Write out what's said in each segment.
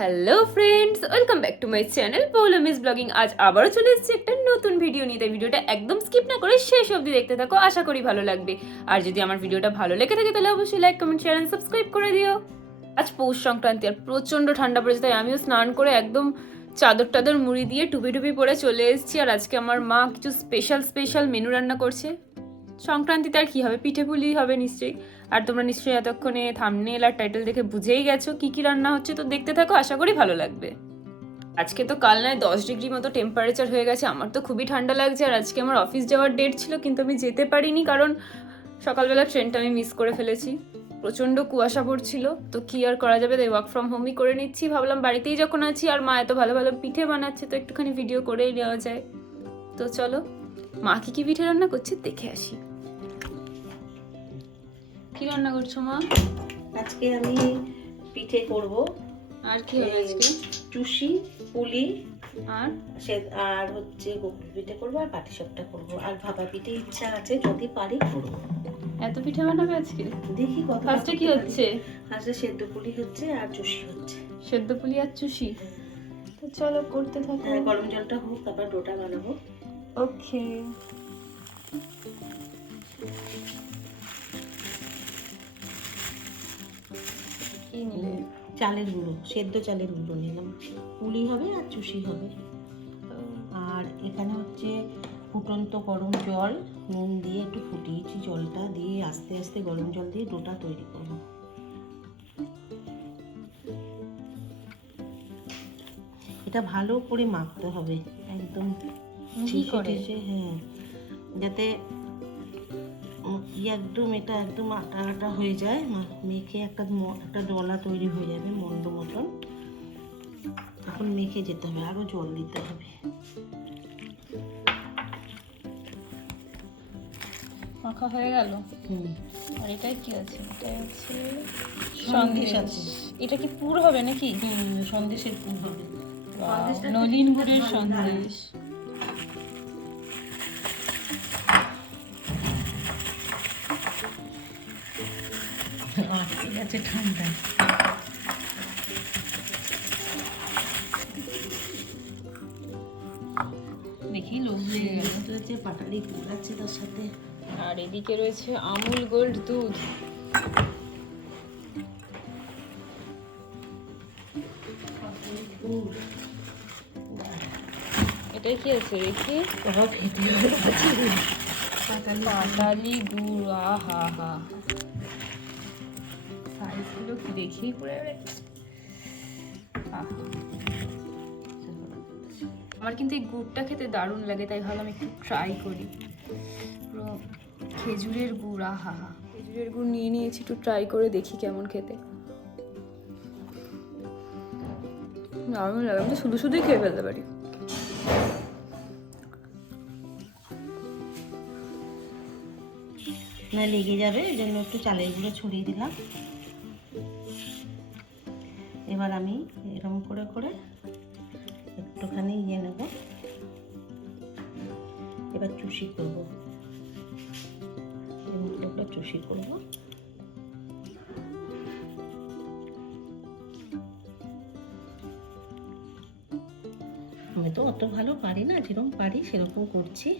Hello friends welcome back to my channel Poulami's blogging আজ আবারও চলে এসেছি একটা নতুন ভিডিও নিয়ে। তাই ভিডিওটা একদম স্কিপ না করে শেষ অবধি দেখতে থাকো। আশা করি ভালো লাগবে। আর যদি আমার ভিডিওটা ভালো লেগে থাকে, তাহলে অবশ্যই like comment share and subscribe করে দিও। আজ পৌষ সংক্রান্তি আর প্রচণ্ড ঠান্ডা পড়েছে, তাই আমিও স্নান করে একদম চাদর টাদর মুড়ি দিয়ে টুপি টুপি পরে চলে এসেছি। আর আজকে আমার মা কিছু স্পেশাল স্পেশাল মেনু রান্না করছে। সংক্রান্তিতে আর কী হবে? পিঠে পুলি হবে নিশ্চয়ই। আর তোমরা নিশ্চয়ই এতক্ষণে থামনেল আর টাইটেল দেখে বুঝেই গেছো কি কি রান্না হচ্ছে, তো দেখতে থাকো, আশা করি ভালো লাগবে। আজকে তো কাল নয়, দশ ডিগ্রি মতো টেম্পারেচার হয়ে গেছে, আমার তো খুবই ঠান্ডা লাগছে, আর আজকে আমার অফিস যাওয়ার ডেট ছিল, কিন্তু আমি যেতে পারিনি, কারণ সকালবেলা ট্রেনটা আমি মিস করে ফেলেছি। প্রচণ্ড কুয়াশা পড়ছিল, তো কি আর করা যাবে, তাই ওয়ার্ক ফ্রম হোমই করে নিচ্ছি। ভাবলাম বাড়িতেই যখন আছি, আর মা এত ভালো ভালো পিঠে বানাচ্ছে, তো একটুখানি ভিডিও করেই নেওয়া যায়। তো চলো, মা কি কি পিঠে রান্না করছে, দেখে আসি। কি রান্না করছ মা? আজকে আমি পিঠে করব। আর কি হবে আজকে? চুষি পুলি আর? সে আর হচ্ছে গোকুল পিঠে করব আর পাটিসাপটা করব। আর ভাপা পিঠে ইচ্ছা আছে যদি পারি করব। এত পিঠে বানাবে আজকে? দেখি কত ফার্স্টে কি হচ্ছে? ফার্স্টে সেদ্ধ পুলি হচ্ছে আর চুষি হচ্ছে। সেদ্ধ পুলি আর চুষি? তো চলো করতে থাকো। গরম জলটা হোক তারপর ডোটা বানাবো। ওকে। চালের গুঁড়ো সেদ্ধ চালের গুঁড়ো নিলাম। পুলি হবে আর চুষি হবে। আর এখানে হচ্ছে ফুটন্ত গরম জল নুন দিয়ে একটু ফুটিয়েছি জলটা দিয়ে আস্তে আস্তে গরম জল দিয়ে ডোটা তৈরি করব। এটা ভালো করে মাখতে হবে একদম কি করে? হ্যাঁ যাতে একদম এটা একদম আটা আটা হয়ে যায়। মেখে একটা একটা ডলা তৈরি হয়ে যাবে মন্দ মতন। তখন মেখে যেতে হবে আরও জল দিতে হবে। মাখা হয়ে গেল? হুম। আর এটাই কি আছে? এটা আছে সন্দেশ আছে। এটা কি পুর হবে নাকি? হুম, সন্দেশের পুর হবে। নলিন গুড়ের। সন্দেশ। গেছে ঠান্ডায় দেখি এটা হচ্ছে পাটালি আছে তার সাথে। আর এদিকে রয়েছে আমুল গোল্ড দুধ। এটাই কি আছে দেখি? পাটালি গুড় আহা হা। সাইজগুলো কি দেখি পুরো আহা। আমার কিন্তু এই গুড়টা খেতে দারুণ লাগে তাই ভাবলাম একটু ট্রাই করি। পুরো খেজুরের গুড় আহা। হা খেজুরের গুড় নিয়ে নিয়েছি একটু ট্রাই করে দেখি কেমন খেতে। দারুণ লাগে আমি তো শুধু শুধুই খেয়ে ফেলতে পারি। না লেগে যাবে এই জন্য একটু চালের গুঁড়ো ছড়িয়ে দিলাম। এবার আমি এরকম করে করে একটুখানি ইয়ে নেব। এবার চুষি করব। করে চুষি করব। আমি তো অত ভালো পারি না যেরকম পারি সেরকম করছি।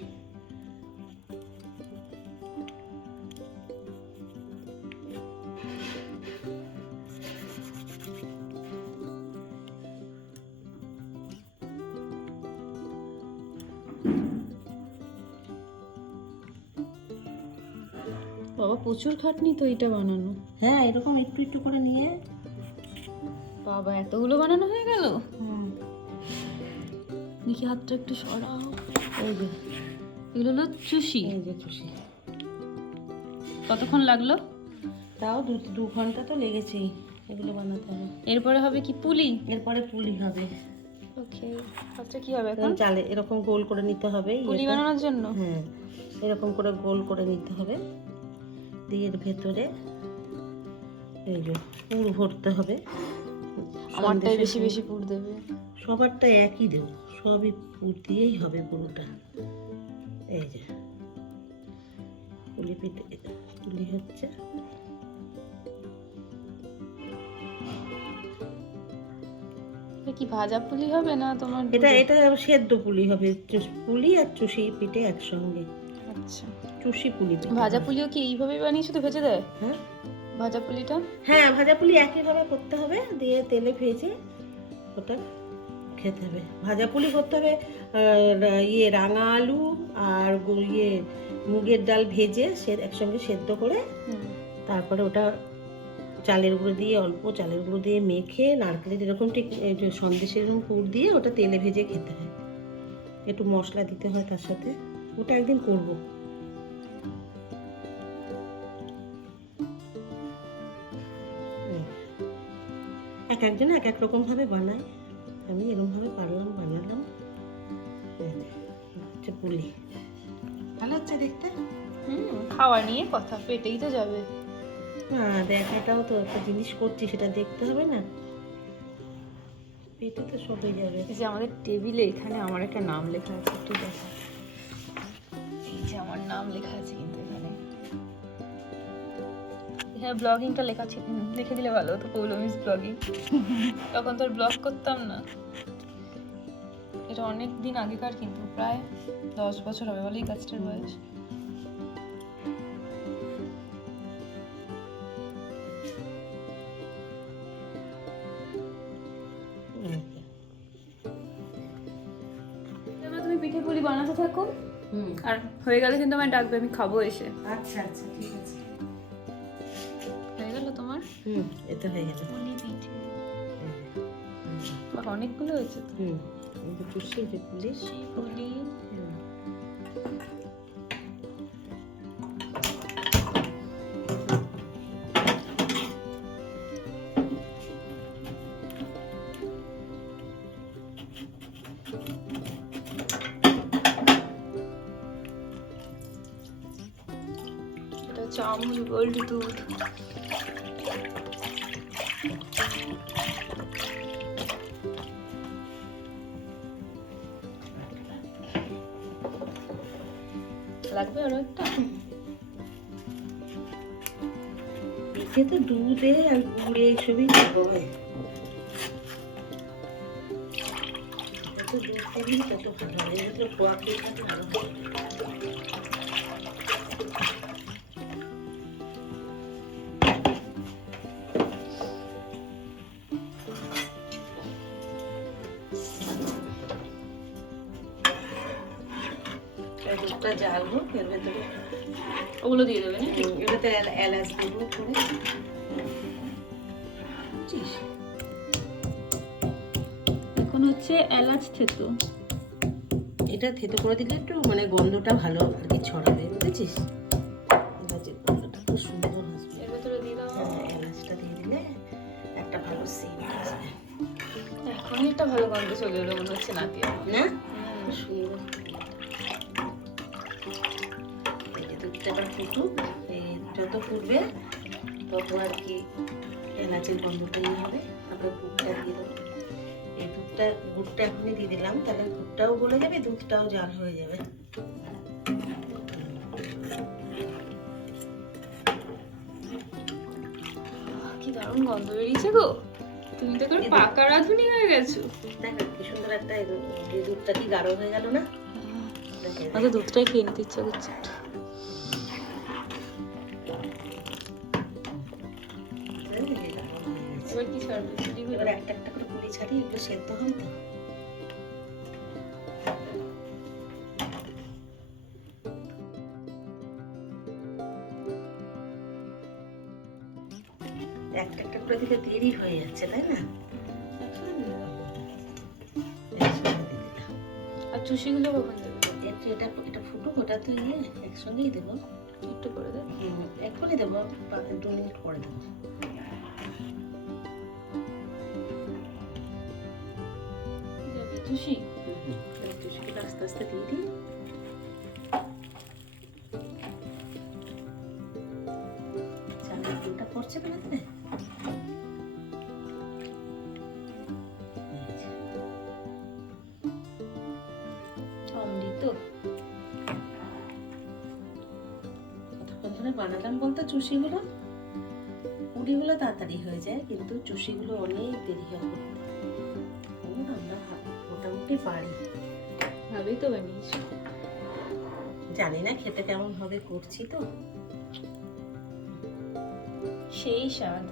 বাবা প্রচুর খাটনি তো এটা বানানো। হ্যাঁ এরকম একটু একটু করে নিয়ে। বাবা এতগুলো বানানো হয়ে গেল? দেখি হাতটা একটু সরাও। এই যে এগুলো হলো চুষি। এই যে চুষি। কতক্ষণ লাগল? তাও দু দু ঘণ্টা তো লেগেছেই এগুলো বানাতে হবে। এরপরে হবে কি পুলি? এরপরে পুলি হবে। ওকে আচ্ছা কি হবে এখন? চালে এরকম গোল করে নিতে হবে। পুলি বানানোর জন্য? হ্যাঁ এরকম করে গোল করে নিতে হবে। দিয়ে এর ভেতরে এই যে পুর ভরতে হবে। আমারটাই বেশি বেশি পুর দেবে। সবারটা একই দেবো সবই পুর দিয়েই হবে পুরোটা। এই যে পুলি পিঠে পুলি হচ্ছে কি ভাজা পুলি হবে না তোমার এটা এটা সেদ্ধ পুলি হবে পুলি আর চুষি পিঠে একসঙ্গে। চুষি পুলি ভাজা পুলিও কি এইভাবেই বানিয়ে শুধু ভেজে দেয়? হ্যাঁ। ভাজা পুলিটা? হ্যাঁ ভাজা পুলি একইভাবে করতে হবে দিয়ে তেলে ভেজে ওটা খেতে হবে। ভাজা পুলি করতে হবে ইয়ে রাঙা আলু আর ইয়ে মুগের ডাল ভেজে সে একসঙ্গে সেদ্ধ করে তারপরে ওটা চালের গুঁড়ো দিয়ে অল্প চালের গুঁড়ো দিয়ে মেখে নারকেলের এরকম ঠিক সন্দেশের এরকম পুর দিয়ে ওটা তেলে ভেজে খেতে হয়। একটু মশলা দিতে হয় তার সাথে। ওটা একদিন করব। এক একজন এক এক রকম ভাবে বানায়। আমি এরকম ভাবে পারলাম বানালাম। হচ্ছে পুলি। ভালো হচ্ছে দেখতে? হুম। খাওয়া নিয়ে কথা পেটেই তো যাবে। না দেখাটাও তো একটা জিনিস করছি সেটা দেখতে হবে না। পেটে তো সবই যাবে। যে আমাদের টেবিলে এখানে আমার একটা নাম লেখা আছে একটু দেখা ব্লগিংটা লেখা ছিল। লিখে দিলে ভালো হতো পৌলমিস ব্লগিং তখন তো ব্লগ করতাম না। এটা অনেক দিন আগেকার কিন্তু প্রায় দশ বছর হবে বলেই কাজটার বয়স। তুমি পিঠে পুলি বানাতে থাকো। আর হয়ে গেলে কিন্তু আমায় ডাকবে আমি খাব এসে। আচ্ছা আচ্ছা ঠিক আছে। হুম এটা হয়ে বাহ, অনেকগুলো হয়েছে হুম চুষি যে পুলি পুলি হচ্ছে গোল্ড দুধ। লাগবে আরও একটা? এতে তো দুধে আর গুড়ে এইসবই হয় ভাই। তো দুধ দিলেই তত ভালো হয়। তো খোয়া খেয়ে ভালো এলাচ থেতো। এটা থেতো করে দিলে একটু মানে গন্ধটা ভালো আর কি ছড়াবে বুঝেছিস? এলাচের গন্ধটা খুব সুন্দর আসবে। এর ভেতরে দিয়ে দাও। হ্যাঁ, এলাচটা দিয়ে দিলে একটা ভালো সেন্ট আসবে। একটা ভালো গন্ধ চলে এলো মনে হচ্ছে। না সুন্দর। দুধটা এবার ফুটুক যত ফুটবে তত আর কি এলাচের গন্ধটা ইয়ে হবে। তারপরে দুধটা দিয়ে দেবো দুধটা গুড়টা এখনই দিয়ে দিলাম। তাহলে গুড়টাও গলে যাবে দুধটাও জাল হয়ে যাবে। কি দারুণ গন্ধ বেরিয়েছে গো। তুমি তো করে পাকা রাঁধুনি হয়ে গেছো। দেখ কি সুন্দর একটা এই দুধটা কি গাঢ় হয়ে গেল না? আমাকে দুধটাই খেয়ে নিতে ইচ্ছা করছে এবার কি ছাড়বে একটা একটা করে পুলি ছাড়ি এগুলো সেদ্ধ হয় তো। একটা একটা করে দিলে দেরি হয়ে যাচ্ছে তাই না। আর চুষিগুলো কখন দেবে? একটু এটা এটা ফুটুক ওটা তো ইয়ে একসঙ্গেই দেবো। একটু করে দেবে? হুম, এক্ষুনি দেবো দু মিনিট পরে দেবো। একটু সেটা আস্তে আস্তে দিয়ে দিই। কতক্ষণ ধরে বানালাম বলতো চুষিগুলো? পুরিগুলো তাড়াতাড়ি হয়ে যায়, কিন্তু চুষিগুলো অনেক দেরি হয়। মোটামুটি পারি। ভালোই তো বানিয়েছো। জানি না খেতে কেমন হবে করছি তো। সেই স্বাদ।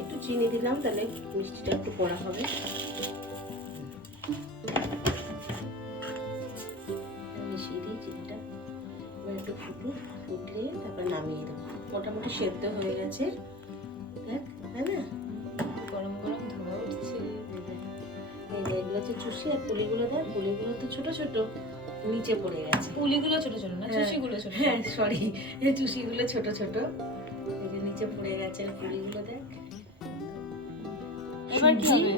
একটু চিনি দিলাম তাহলে মিষ্টিটা একটু কড়া হবে। মিশিয়ে দিই চিনিটা। এবার একটু ফুটু ফুটলে তারপর নামিয়ে দেবো। মোটামুটি সেদ্ধ হয়ে গেছে। দেখ তাই না? চুষি আর পুলিগুলো দেখ পুলিগুলো তো ছোট ছোট নিচে পড়ে গেছে। পুলিগুলো ছোট ছোট না হ্যাঁ। চুষিগুলো ছোট হ্যাঁ সরি এই চুষিগুলো ছোট ছোট। এই যে নিচে পড়ে গেছে আর পুলিগুলো দেখ। এবার কি হবে?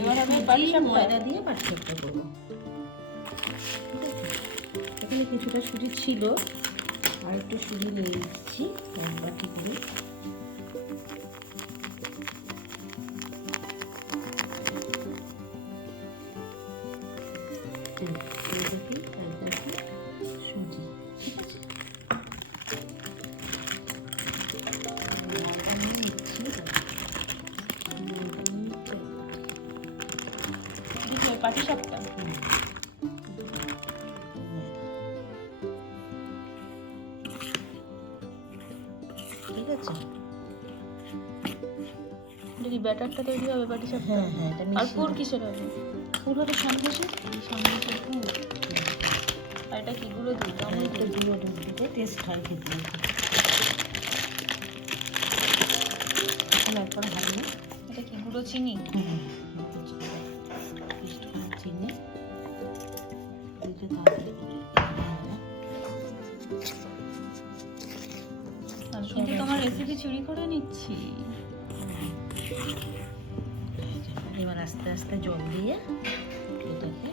এবার হবে সুজি, ময়দা দিয়ে পাটিসাপটা করব। এখানে কিছুটা সুজি ছিল আর একটু সুজি নিয়ে নিচ্ছি এক বাটি করে? পাটি সাপটা। ঠিক আছে? যদি ব্যাটারটা তৈরি হবে পাটি সাপটা? হ্যাঁ হ্যাঁ এটা আর পুর। কিসের হবে? পুর হবে সন্দেশে সন্দেশের পুর আর এটা কি গুঁড়ো দুধ? আর আমুল একটু গুঁড়ো দুধ দিতে টেস্ট হয় খেতে। এখন একবার ভালো। এটা কি গুঁড়ো চিনি? চিনি রেসিপি চুরি করে নিচ্ছি। এবার আস্তে আস্তে জল দিয়ে এটাকে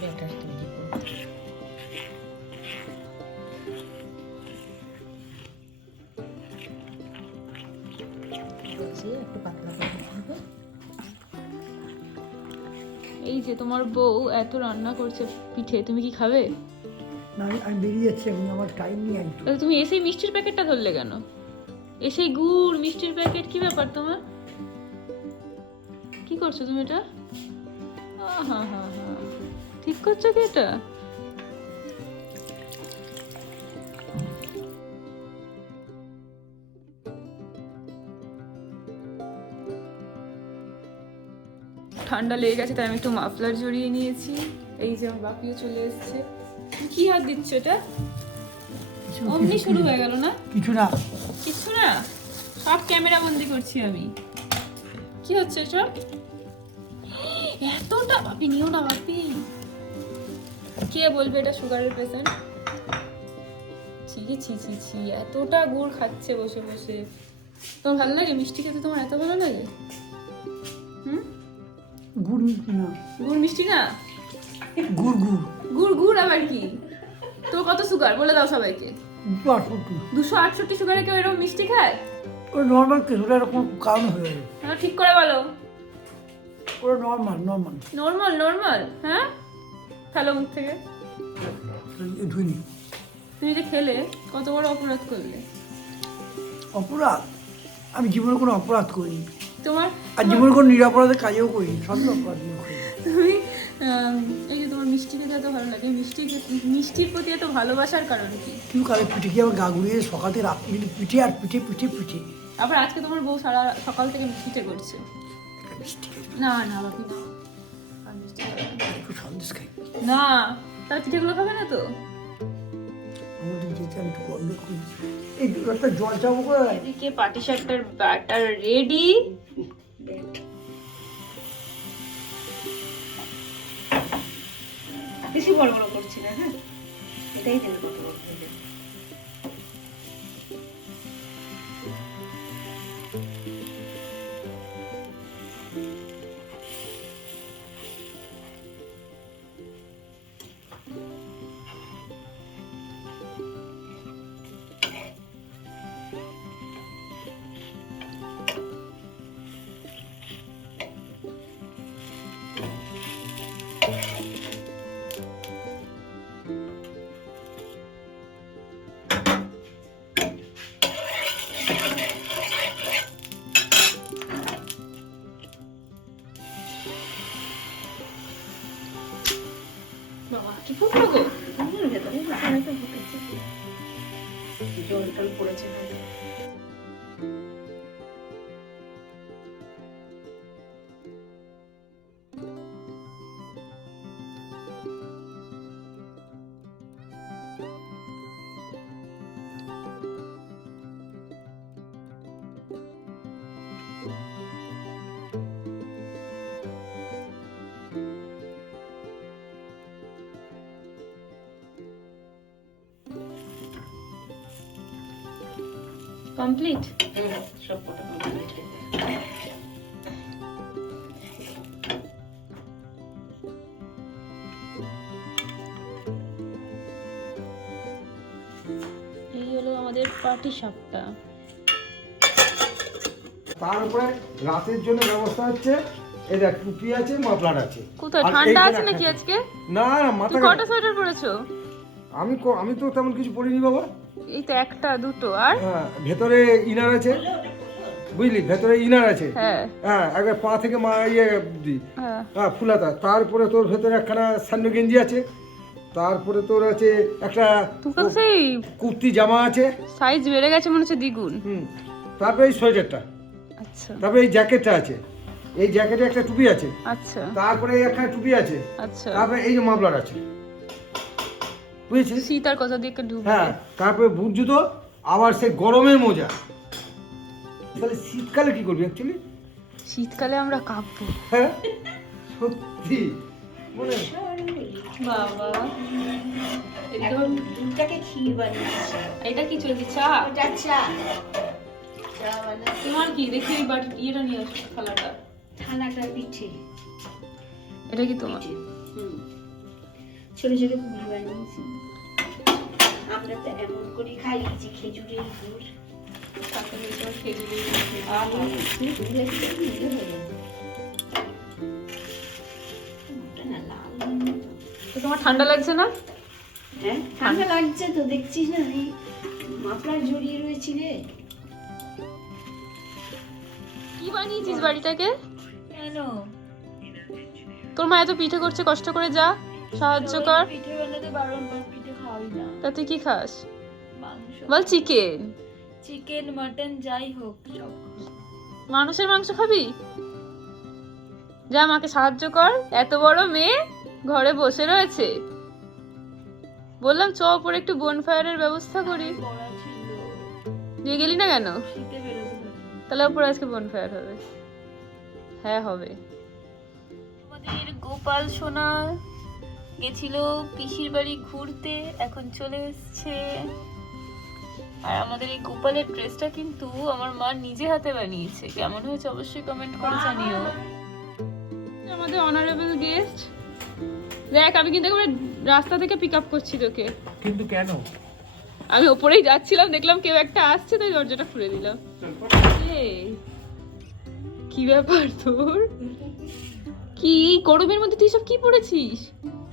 ব্যাটার তৈরি করব। এই যে তোমার বউ এত রান্না করছে পিঠে, তুমি কি খাবে? আমি আমি বেরিয়ে যাচ্ছি আমি আমার টাইম নিয়ে একটু। তুমি এসেই মিষ্টির প্যাকেটটা ধরলে কেন? এসেই গুড়, মিষ্টির প্যাকেট, কি ব্যাপার তোমার? কি করছ তুমি এটা? ঠিক করছ কি এটা? ঠান্ডা লেগে গেছে, তাই আমি একটু মাফলার জড়িয়ে নিয়েছি। এই যে আমার বাপিও চলে এসেছে। কি হাত দিচ্ছ এটা? অমনি শুরু হয়ে গেল না? কিছু না কিছু না সব ক্যামেরা বন্দি করছি আমি। কি হচ্ছে এসব এতটা বাপি নিও না বাপি। কে বলবে এটা সুগারের পেশেন্ট ছি ছি ছি ছি এতটা গুড় খাচ্ছে বসে বসে। তোমার ভালো লাগে? মিষ্টি খেতে তোমার এত ভালো লাগে? হুম? গুড় মিষ্টি না। গুড় মিষ্টি না? গুড় গুড়। গুড় গুড় আবার কি? তোমার কত সুগার বলে দাও সবাইকে। দুশো আটষট্টি। সুগারে কেউ এরকম মিষ্টি খায়? ওটা নর্মাল কেস ওটা এরকম কারণ হয়ে যাবে। হ্যাঁ, ঠিক করে বলো। ওটা নর্মাল নর্মাল নর্মাল নর্মাল হ্যাঁ? ফেলো মুখ থেকে। ধুইনি। তুমি যে খেলে কত বড় অপরাধ করলে। অপরাধ? আমি জীবনে কোনো অপরাধ করিনি। তোমার আর জীবনে কোনো নিরাপরাধের কাজেও করিনি। সবই অপরাধ তুমি এই যে তোমার মিষ্টি খেতে এত ভালো লাগে মিষ্টি মিষ্টির প্রতি এত ভালোবাসার কারণ কি? কেউ কালে পিঠে খেয়ে আমার গা ঘুরিয়ে সকাল থেকে রাত পিঠে আর পিঠে পিঠে পিঠে। আবার আজকে তোমার বউ সারা সকাল থেকে পিঠে করছে। না না বাপি না। একটু সন্দেশ খাই। না তাহলে পিঠেগুলো খাবে না তো? এই একটা জল চাবো করে এদিকে পাটিসাপটার ব্যাটার রেডি বেশি বড় বড় করছি না হ্যাঁ? এটাই কত বাবা কি ফুটলো গো? ভেতরে। জল টল পড়েছে কমপ্লিট সব কটা complete? এই হলো আমাদের পাটি সাপটা। তার উপরে রাতের জন্য ব্যবস্থা হচ্ছে এই দেখ টুপি আছে মাফলার আছে। কোথায়? ঠান্ডা আছে নাকি আজকে? না না মাথা তুই কটা সোয়েটার পরেছো? আমি আমি তো তেমন কিছু পরিনি বাবা। এই তো একটা দুটো আর? হ্যাঁ ভেতরে ইনার আছে। বুঝলি? ভেতরে ইনার আছে। হ্যাঁ। হ্যাঁ একবার পা থেকে মা ইয়ে অব্দি হ্যাঁ। হ্যাঁ ফুলাতা। তারপরে তোর ভেতরে একখানা সান্য গেঞ্জি আছে। তারপরে তোর আছে একটা সেই কুর্তি জামা আছে। সাইজ বেড়ে গেছে মনে হচ্ছে দ্বিগুণ। হুম তারপরে এই সোয়েটারটা। আচ্ছা। তারপরে এই জ্যাকেটটা আছে। এই জ্যাকেটে একটা টুপি আছে। আচ্ছা। তারপরে একটা টুপি আছে। আচ্ছা। তারপরে এই যে মাফলার আছে। বুঝেছিস? শীত আর কথা দিয়ে ঢুকবে হ্যাঁ তারপরে বুট জুতো আবার সেই গরমের মোজা। তাহলে শীতকালে কি করবি অ্যাকচুয়ালি শীতকালে আমরা কাঁপবো। হ্যাঁ সত্যি। মানে বাবা এখন দুটাকে ক্ষীর বানিয়েছে। এটা কি চলছে চা? ওটা চা। চা তোমার কি? দেখি বাটি ইয়েটা নিয়ে আসো থালাটা। থানাটা পিঠে। এটা কি তোমার? হুম। ছোট ছোট পুরি বানিয়েছি আমরা তো এমন করে খাই যে খেজুরের গুড়। খেজুরের। তো তোমার ঠান্ডা লাগছে না? হ্যাঁ ঠান্ডা লাগছে তো দেখছিস না এই মাফলার জড়িয়ে রয়েছি রে। কি বানিয়েছিস বাড়িটাকে? কেন? তোর মা এত পিঠে করছে কষ্ট করে যা। সাহায্য কর। পিঠে বানাতে বারণ করে পিঠে খাওয়াই না। তা তুই কি খাস? বল চিকেন। চিকেন মাটন যাই হোক মানুষের মাংস খাবি? যা মাকে সাহায্য কর। এত বড় মেয়ে ঘরে বসে রয়েছে। বললাম চ ওপরে একটু বনফায়ারের ব্যবস্থা করি। দিয়ে গেলি না কেন? তাহলে ওপরে আজকে বনফায়ার হবে। হ্যাঁ হবে। আমাদের গোপাল সোনা গেছিল পিসির বাড়ি ঘুরতে এখন চলে এসছে। আর আমাদের এই গোপালের ড্রেসটা কিন্তু আমার মা নিজে হাতে বানিয়েছে। কেমন হয়েছে অবশ্যই কমেন্ট করে জানিও। আমাদের অনারেবল গেস্ট দেখ আমি কিন্তু একেবারে রাস্তা থেকে পিক আপ করছি তোকে। কিন্তু কেন? আমি ওপরেই যাচ্ছিলাম দেখলাম কেউ একটা আসছে তাই দরজাটা খুলে দিলাম। কি ব্যাপার তোর? কি গরমের মধ্যে তুই সব কি পড়েছিস?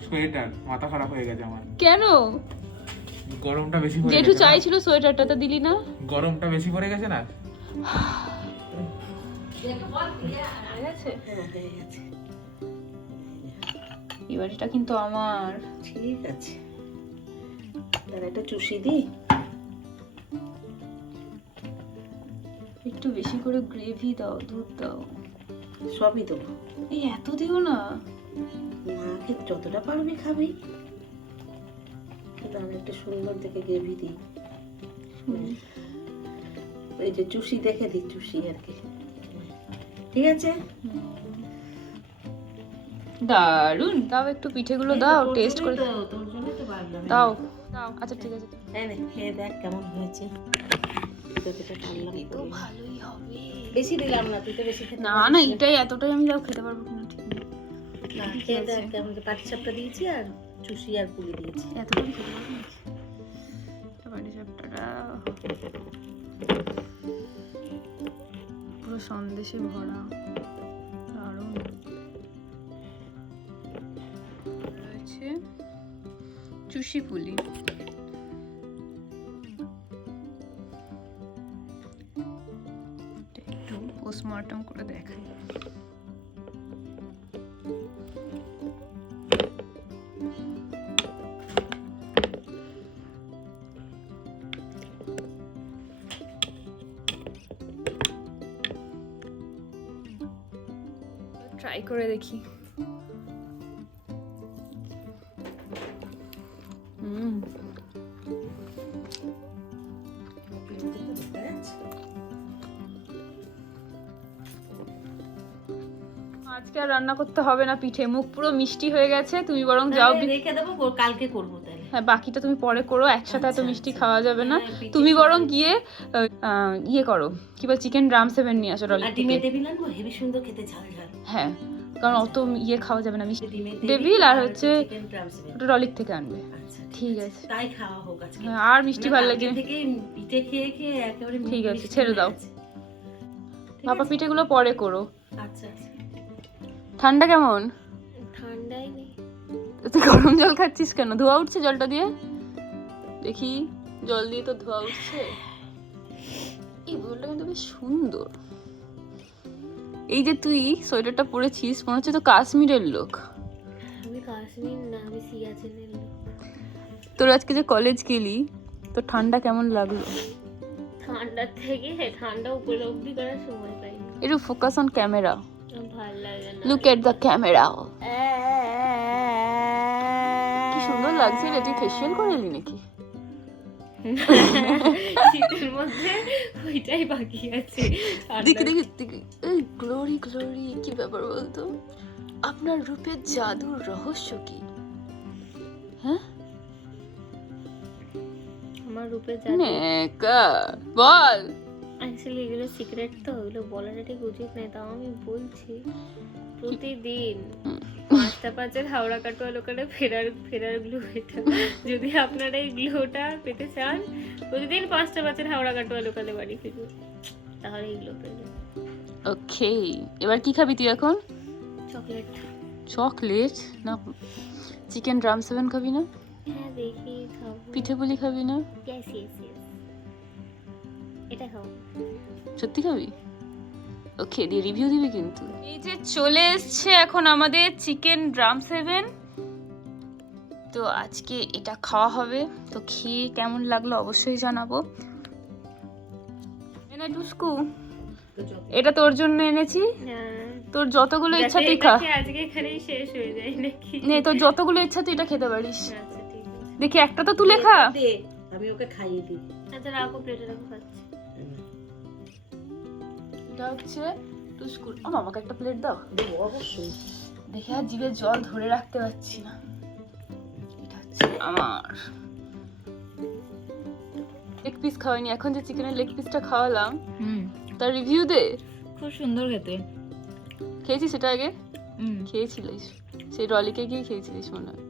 সোয়েটার মাথা খারাপ হয়ে গেছে আমার। কেন? গরমটা বেশি পড়ে জেঠু চাইছিল সোয়েটারটা তা দিলি না? গরমটা বেশি পড়ে গেছে না? এই বাড়িটা কিন্তু আমার। ঠিক আছে। তার একটা চুষি দিই একটু বেশি করে গ্রেভি দাও দুধ দাও। সবই দেবো। এই এত দিও না। মাকে যতটা পারবি খাবি। তাহলে একটা সুন্দর দেখে গ্রেভি দিই। এই যে চুষি দেখে দিই চুষি আর কি। ঠিক আছে? দারুণ দাও একটু পিঠেগুলো দাও টেস্ট করে দাও। দাও। আচ্ছা ঠিক আছে। নে, খেয়ে দেখ কেমন হয়েছে। বেশি দিলাম না তুই তো বেশি খেতে না না এটাই এতটাই আমি যাও খেতে পারব না ঠিক কেমন পাটি সাপটা দিয়েছি আর চুষি আর পুলি দিয়েছি। না টমেটো চাপটাটা পুরো সন্দেশে ভরা। দারুণ। রয়েছে চুষি পুলি। এটা একটু পোস্টমর্টম করে দেখাই। করে দেখি। আজকে আর রান্না করতে হবে না পিঠে মুখ পুরো মিষ্টি হয়ে গেছে তুমি বরং যাও বি- রেখে দেবো কালকে করব হ্যাঁ বাকিটা তুমি পরে করো একসাথে এত আচ্ছা, মিষ্টি আচ্ছা। খাওয়া যাবে না। হ্যাঁ, তুমি বরং গিয়ে ইয়ে করো কি বল চিকেন ড্রাম সেভেন নিয়ে আসো হেভি সুন্দর খেতে ঝাল ঝাল। হ্যাঁ। কারণ অত ইয়ে খাওয়া যাবে না। মিষ্টি টেবিল আর হচ্ছে ওটা ডলির থেকে আনবে। আচ্ছা ঠিক আছে। তাই খাওয়া হোক আজকে। হ্যাঁ, আর মিষ্টি মানে ভালো লাগে থেকে পিঠে খেয়ে খেয়ে একেবারে ঠিক আছে, ছেড়ে দাও। ভাপা পিঠেগুলো পরে করো। আচ্ছা আচ্ছা। ঠান্ডা কেমন? ঠান্ডাই নেই। তুই গরম জল খাচ্ছিস কেন? ধোয়া উঠছে জলটা দিয়ে? দেখি জল দিয়ে তো ধোয়া উঠছে। এই বলটা কিন্তু বেশ সুন্দর। এই যে তুই সোয়েটারটা পরেছিস মনে হচ্ছে তো কাশ্মীরের লোক আমি কাশ্মীর না আমি সিয়াচেনের লোক তোর আজকে যে কলেজ গেলি তো ঠান্ডা কেমন লাগল ঠান্ডার থেকে ঠান্ডা উপলব্ধি করার সময় পাই একটু ফোকাস অন ক্যামেরা আমার লাগে না লুক এট দ্য ক্যামেরা কি সুন্দর লাগছে রে তুই ফেসিয়াল করে নাকি শীতের মধ্যে ওইটাই বাকি আছে দেখি দেখি দেখি। এই গ্লোরি গ্লোরি কি ব্যাপার বলতো? আপনার রূপের জাদুর রহস্য কি? হ্যাঁ? আমার রূপে জাদু? বল। অ্যাকচুয়ালি এগুলো সিক্রেট তো ওগুলো বলাটা ঠিক উচিত নয় তাও আমি বলছি। প্রতিদিন পাঁচটা পাঁচের হাওড়া কাটোয়া লোকালে ফেরার ফেরার গ্লো এটা। যদি আপনারা এই গ্লোটা পেতে চান প্রতিদিন পাঁচটা পাঁচের হাওড়া কাটোয়া লোকালে বাড়ি ফিরবে। তাহলে এই গ্লো পেয়ে ওকে এবার কি খাবি তুই এখন? চকলেট। চকলেট? না চিকেন ড্রাম সেভেন খাবি না? হ্যাঁ দেখি খাব। পিঠে পুলি খাবি না? ইয়েস ইয়েস এটা খাব সত্যি খাবি? ওকে দিয়ে রিভিউ দিবি কিন্তু। এই যে চলে এসছে এখন আমাদের চিকেন ড্রাম সেভেন তো আজকে এটা খাওয়া হবে। তো খেয়ে কেমন লাগল অবশ্যই জানাব। এনে টুস্কু এটা তোর জন্য এনেছি? তোর যতগুলো ইচ্ছা তুই খা। আজকে এখানেই শেষ হয়ে যায় নাকি? নে তোর যতগুলো ইচ্ছা তুই এটা খেতে পারিস। আচ্ছা ঠিক আছে। দেখি একটা তো তুলে খা। আমি ওকে খাইয়ে দিই। আচ্ছা রাখো প্লেটে রাখো খাচ্ছি। এটা হচ্ছে টুস্কুর ও আমাকে একটা প্লেট দাও। দেবো অবশ্যই। দেখে আর জিভে জল ধরে রাখতে পারছি না। এটা হচ্ছে আমার। লেগ পিস খাওয়াইনি। এখন যে চিকেনের লেগ পিসটা খাওয়ালাম হুম। তার রিভিউ দে। খুব সুন্দর খেতে। খেয়েছিস সেটা আগে? হুম। খেয়েছিলিস? সেই রলিকে গিয়ে খেয়েছিলিস মনে হয়।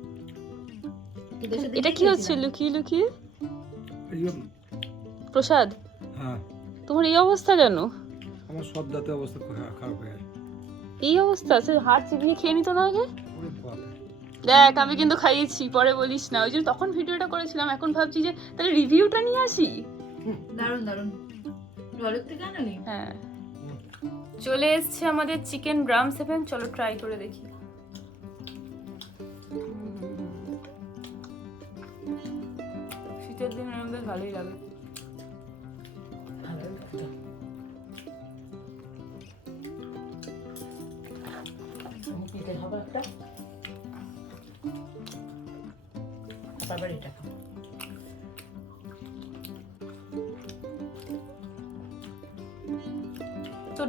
এটা কি হচ্ছে? লুকিয়ে লুকিয়ে? প্রসাদ? হ্যাঁ। তোমার এই অবস্থা কেন? আমার সব দাঁতে অবস্থা খা- খারাপ হয়ে গেছে। এই অবস্থা? সে হাত চিবিয়ে খেয়ে নিত না আগে? দেখ আমি কিন্তু খাইয়েছি পরে বলিস না। ওই জন্য তখন ভিডিওটা করেছিলাম এখন ভাবছি যে তাহলে রিভিউটা নিয়ে আসি? দারুণ দারুণ জলের থেকে আনালি? হ্যাঁ। চলে এসছে আমাদের চিকেন ড্রাম সেভেন চলো ট্রাই করে দেখি। শীতের দিনে বেশ ভালোই লাগে। তো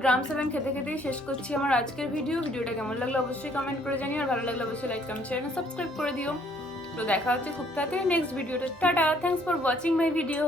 ড্রাম সেভেন খেতে খেতেই শেষ করছি আমার আজকের ভিডিও। ভিডিওটা কেমন লাগল অবশ্যই কমেন্ট করে জানিও, আর ভালো লাগলে অবশ্যই লাইক কমেন্ট চ্যানেল সাবস্ক্রাইব করে দিও। তো দেখা হচ্ছে খুব তাড়াতাড়ি নেক্সট ভিডিওটা tata thanks for watching my video